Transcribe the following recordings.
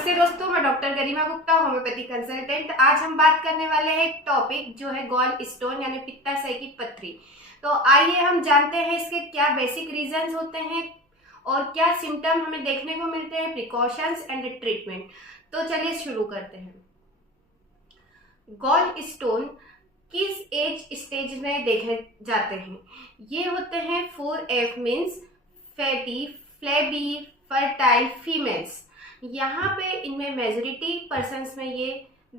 नमस्ते दोस्तों, मैं डॉक्टर गरिमा गुप्ता, होम्योपैथी कंसल्टेंट। आज हम बात करने वाले हैं एक टॉपिक जो है गॉल स्टोन यानी पित्ताशय की पत्थरी। तो आइए हम जानते हैं इसके क्या बेसिक रीजंस होते हैं और क्या सिम्टम हमें देखने को मिलते हैं, प्रिकॉशंस एंड ट्रीटमेंट। तो चलिए शुरू करते हैं। गॉल स्टोन किस एज स्टेज में देखे जाते हैं? ये होते हैं 4F means fatty, flabby, fertile females. यहाँ पे इनमें मेजोरिटी पर्सन्स में ये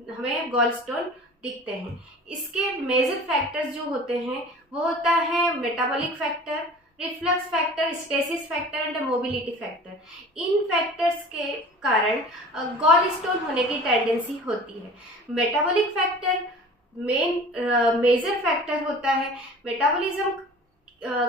हमें गॉल स्टोन दिखते हैं। इसके मेजर फैक्टर्स जो होते हैं वो होता है metabolic factor, reflux factor, stasis factor and mobility factor. In factors के कारण गॉल स्टोन होने की टेंडेंसी होती है। मेटाबॉलिक फैक्टर मेजर फैक्टर होता है। मेटाबॉलिज्म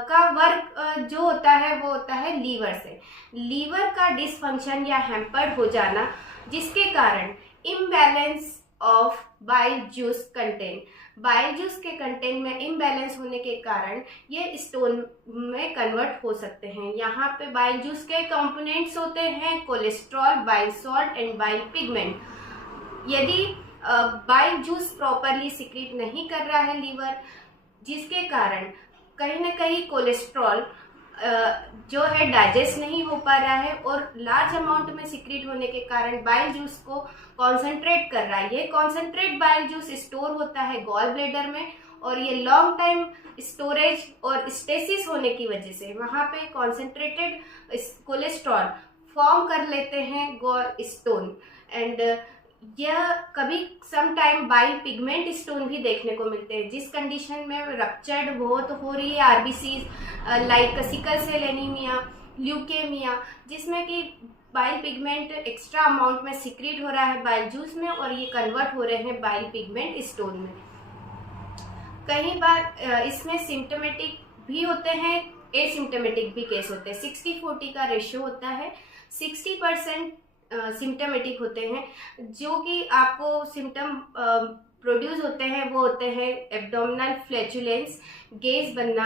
का वर्क जो होता है वो होता है लीवर से। लीवर का डिसफंक्शन या हैम्पर्ड हो जाना, जिसके कारण imbalance of bile juice content, bile juice के कंटेंट में इम्बैलेंस होने के कारण ये स्टोन में कन्वर्ट हो सकते हैं। यहाँ पे बाइल जूस के कंपोनेंट्स होते हैं cholesterol, bile salt and bile pigment. यदि बाइल जूस प्रॉपरली सिक्रीट नहीं कर रहा है लीवर, जिसके कारण कहीं ना कहीं कोलेस्ट्रॉल जो है डाइजेस्ट नहीं हो पा रहा है और लार्ज अमाउंट में सिक्रीट होने के कारण बाइल जूस को कॉन्सेंट्रेट कर रहा है। ये कॉन्सेंट्रेट बाइल जूस स्टोर होता है गॉल ब्लैडर में और ये लॉन्ग टाइम स्टोरेज और स्टेसिस होने की वजह से वहाँ पे कॉन्सेंट्रेटेड कोलेस्ट्रॉल फॉर्म कर लेते हैं गॉल स्टोन। एंड यह कभी some time bile pigment stone भी देखने को मिलते हैं, जिस कंडीशन में रप्चर्ड बहुत हो रही है RBC like sickle cell anaemia, leukaemia, जिसमें कि बाइल पिगमेंट एक्स्ट्रा अमाउंट में सिक्रीट हो रहा है बाइल जूस में और ये कन्वर्ट हो रहे हैं बाइल पिगमेंट स्टोन में। कई बार इसमें सिम्टोमेटिक भी होते हैं, एसिम्टोमेटिक भी केस होते हैं। 60-40 का रेशियो होता है। 60% सिम्टोमेटिक होते हैं, जो कि आपको सिम्टम प्रोड्यूस होते हैं वो होते हैं एब्डोमिनल फ्लैचुलेंस, गेज बनना,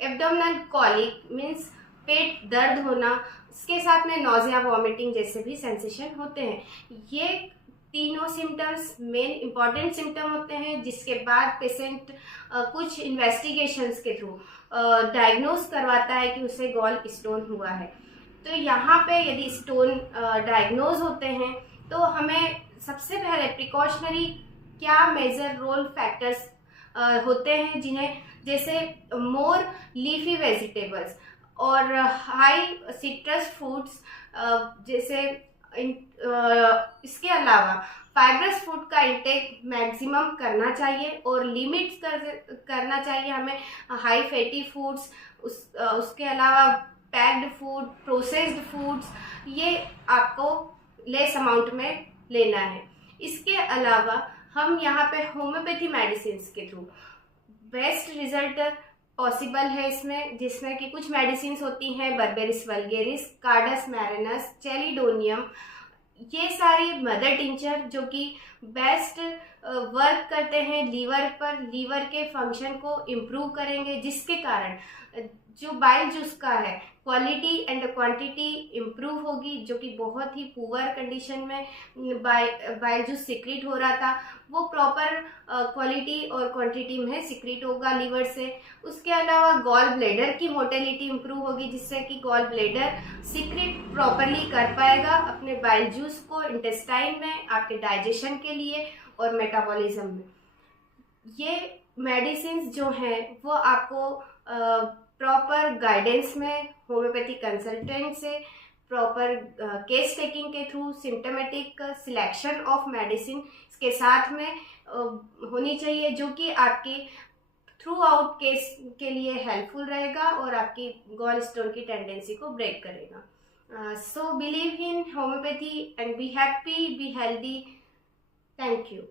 एब्डोमिनल कॉलिक मीन्स पेट दर्द होना, इसके साथ में नोजिया, वॉमिटिंग जैसे भी सेंसेशन होते हैं। ये तीनों सिम्टम्स मेन इंपॉर्टेंट सिम्टम होते हैं, जिसके बाद पेशेंट कुछ इन्वेस्टिगेशंस के थ्रू डायग्नोज करवाता है कि उसे गॉल स्टोन हुआ है। तो यहाँ पे यदि स्टोन डायग्नोज होते हैं तो हमें सबसे पहले प्रिकॉशनरी क्या मेजर रोल फैक्टर्स होते हैं, जिन्हें जैसे मोर लीफी वेजिटेबल्स और हाई सिट्रस फ्रूट्स, जैसे इसके अलावा फाइब्रस फूड का इंटेक मैक्सिमम करना चाहिए और लिमिट्स करना चाहिए हमें। हाई फैटी फूड्स, उसके अलावा पैक्ड फूड, प्रोसेस्ड फूड्स, ये आपको लेस अमाउंट में लेना है। इसके अलावा हम यहाँ पे होम्योपैथी मेडिसिन के थ्रू बेस्ट रिजल्ट पॉसिबल है इसमें, जिसमें कि कुछ मेडिसिन होती हैं बर्बेरिस वल्गेरिस, कार्डस मैरिनस, चेलिडोनियम, ये सारी मदर टिंचर जो कि बेस्ट वर्क करते हैं लीवर पर, लीवर के फंक्शन को इम्प्रूव करेंगे, जिसके कारण जो बाइल जूस का है क्वालिटी एंड क्वांटिटी इम्प्रूव होगी, जो कि बहुत ही पुअर कंडीशन में बाइल जूस सिक्रीट हो रहा था वो प्रॉपर क्वालिटी और क्वांटिटी में सिक्रीट होगा लीवर से। उसके अलावा गॉल ब्लैडर की मोटेलिटी इम्प्रूव होगी, जिससे कि गॉल ब्लैडर सिक्रीट प्रॉपरली कर पाएगा अपने बाइल जूस को इंटेस्टाइन में, आपके डाइजेशन के लिए और मेटाबॉलिज्म में। ये मेडिसिन जो हैं वो आपको प्रॉपर गाइडेंस में होम्योपैथी कंसल्टेंट से प्रॉपर केस टेकिंग के through symptomatic selection of medicine के साथ में होनी चाहिए, जो कि आपकी थ्रू आउट केस के लिए हेल्पफुल रहेगा और आपकी गॉल स्टोन की टेंडेंसी को ब्रेक करेगा। So believe in homeopathy and be happy, be healthy. Thank you.